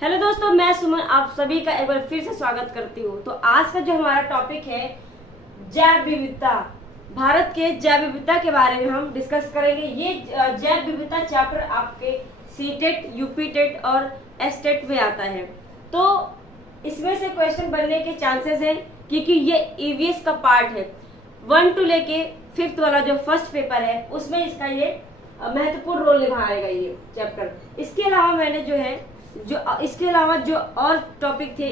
Hello दोस्तों, मैं सुमन आप सभी का एक बार फिर से स्वागत करती हूँ। तो आज का जो हमारा टॉपिक है जैव विविधता, भारत के जैव विविधता के बारे में हम डिस्कस करेंगे। ये जैव विविधता चैप्टर आपके सीटेट, यूपीटेट और एसटेट में आता है। तो इसमें से क्वेश्चन बनने के चांसेस हैं क्योंकि ये ईवीएस का पार्ट है। 1 to लेके 5th वाला जो फर्स्ट पेपर है उसमें इसका ये महत्वपूर्ण रोल निभाएगा ये चैप्टर। इसके अलावा मैंने इसके अलावा जो और टॉपिक थे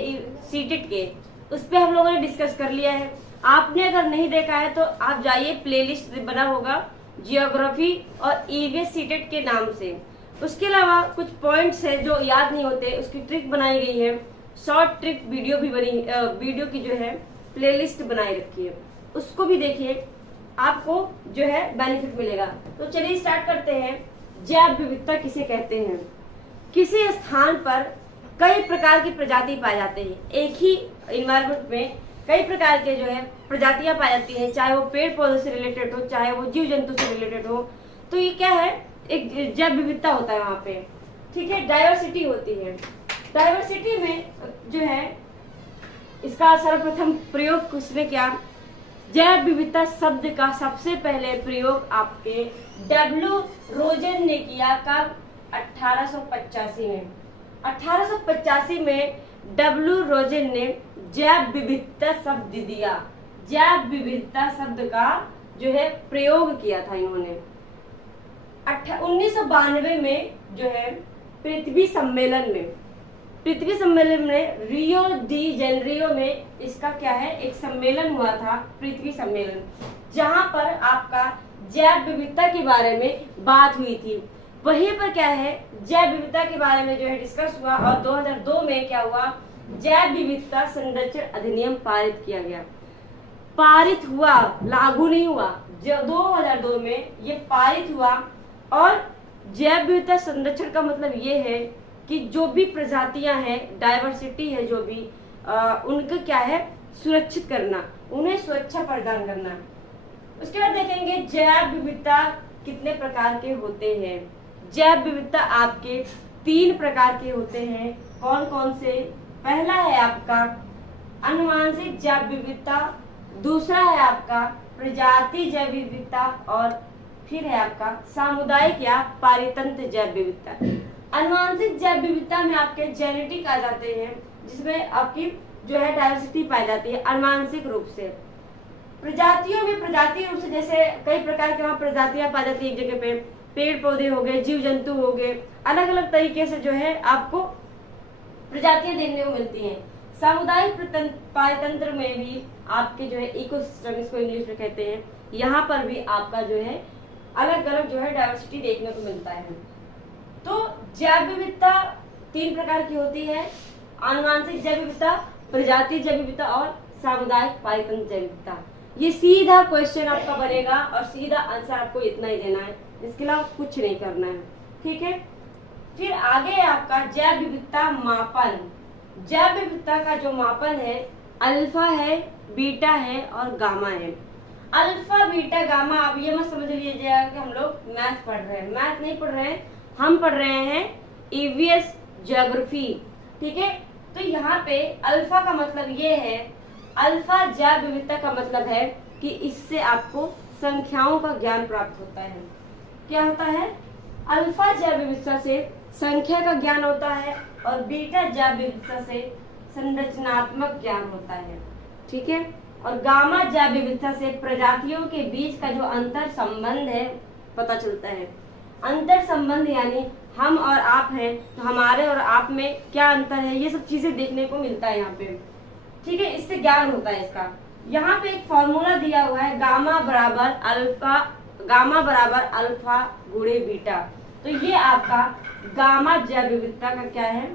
सीटेट के, उस पर हम लोगों ने डिस्कस कर लिया है। आपने अगर नहीं देखा है तो आप जाइए, प्लेलिस्ट बना होगा जियोग्राफी और ईवीएस सीटेट के नाम से। उसके अलावा कुछ पॉइंट्स है जो याद नहीं होते, उसकी ट्रिक बनाई गई है, शॉर्ट ट्रिक वीडियो भी बनी, वीडियो की जो है प्लेलिस्ट बनाई रखी है, उसको भी देखिए, आपको जो है बेनिफिट मिलेगा। तो चलिए स्टार्ट करते हैं। जैव विविधता किसे कहते हैं? किसी स्थान पर कई प्रकार की प्रजाति पाए जाते हैं। एक ही इन्वायरमेंट में कई प्रकार के जो है प्रजातियां पाई जाती हैं, चाहे वो पेड़ पौधों से रिलेटेड हो, चाहे वो जीव जंतु से रिलेटेड हो। तो ये क्या है? एक जैव विविधता होता है वहां पे, ठीक है, डाइवर्सिटी होती है। डाइवर्सिटी में जो है इसका सर्वप्रथम प्रयोग किसने किया? जैव विविधता शब्द का सबसे पहले प्रयोग आपके डब्ल्यू रोजन ने किया। कब? 1885 में। 1885 में डब्ल्यू रोजन ने जैव विविधता शब्द दिया। जैव विविधता शब्द का जो है प्रयोग किया था इन्होंने। 1992 में जो है पृथ्वी सम्मेलन में रियो डी जेनेरियो में इसका क्या है, एक सम्मेलन हुआ था, पृथ्वी सम्मेलन, जहां पर आपका जैव विविधता के बारे में बात हुई थी। वहीं पर क्या है, जैव विविधता के बारे में जो है डिस्कस हुआ और 2002 में क्या हुआ, जैव विविधता संरक्षण अधिनियम पारित किया गया। पारित हुआ, लागू नहीं हुआ। जो 2002 में ये पारित हुआ। और जैव विविधता संरक्षण का मतलब ये है कि जो भी प्रजातियां हैं, डाइवर्सिटी है जो भी, उनका क्या है, सुरक्षित करना, उन्हें सुरक्षा प्रदान करना। उसके बाद देखेंगे जैव विविधता कितने प्रकार के होते हैं। जैव विविधता आपके 3 प्रकार के होते हैं। कौन कौन से? पहला है आपका आनुवंशिक जैव विविधता, दूसरा है आपका प्रजाति जैव विविधता और फिर है आपका सामुदायिक या पारितंत्र जैव विविधता। आनुवंशिक जैव विविधता में आपके जेनेटिक आ जाते हैं, जिसमें आपकी जो है डाइवर्सिटी पाई जाती है आनुवंशिक रूप से। प्रजातियों में प्रजाति रूप से जैसे कई प्रकार के वहाँ प्रजातियां पाई जाती है एक जगह पे, पेड़ पौधे हो गए, जीव जंतु हो गए, अलग अलग तरीके से जो है आपको प्रजातियां देखने को मिलती हैं। सामुदायिक पारितंत्र में भी आपके जो है इकोसिस्टम, इसको इंग्लिश में कहते हैं, यहाँ पर भी आपका जो है अलग अलग जो है डाइवर्सिटी देखने को मिलता है। तो जैव विविधता 3 प्रकार की होती है, आनुवंशिक जैव विविधता, प्रजाति जैव विविधता और सामुदायिक पारितंत्र जैव विविधता। ये सीधा क्वेश्चन आपका बनेगा और सीधा आंसर आपको इतना ही देना है, इसके अलावा कुछ नहीं करना है, ठीक है। फिर आगे है आपका जैव विविधता मापन। जैव विविधता का जो मापन है, अल्फा है, बीटा है और गामा है। अल्फा, बीटा, गामा, आप ये मत समझ लीजिएगा कि हम लोग मैथ पढ़ रहे हैं। मैथ नहीं पढ़ रहे हैं, हम पढ़ रहे हैं ईवीएस ज्योग्राफी, ठीक है। तो यहाँ पे अल्फा का मतलब ये है, अल्फा जैव विविधता का मतलब है कि इससे आपको संख्याओं का ज्ञान प्राप्त होता है। क्या होता है? अल्फा जैव विविधता से संख्या का ज्ञान होता है और बीटा जैव विविधता से संरचनात्मक ज्ञान होता है, ठीक है। और गामा जैव विविधता से प्रजातियों के बीच का जो अंतर संबंध है पता चलता है। अंतर संबंध यानी हम और आप हैं, तो हमारे और आप में क्या अंतर है, ये सब चीजें देखने को मिलता है यहाँ पे, ठीक है। इससे ज्ञान होता है इसका। यहाँ पे एक फॉर्मूला दिया हुआ है, गामा बराबर अल्फा गुणे बीटा। तो ये आपका गामा जैव विविधता का क्या है,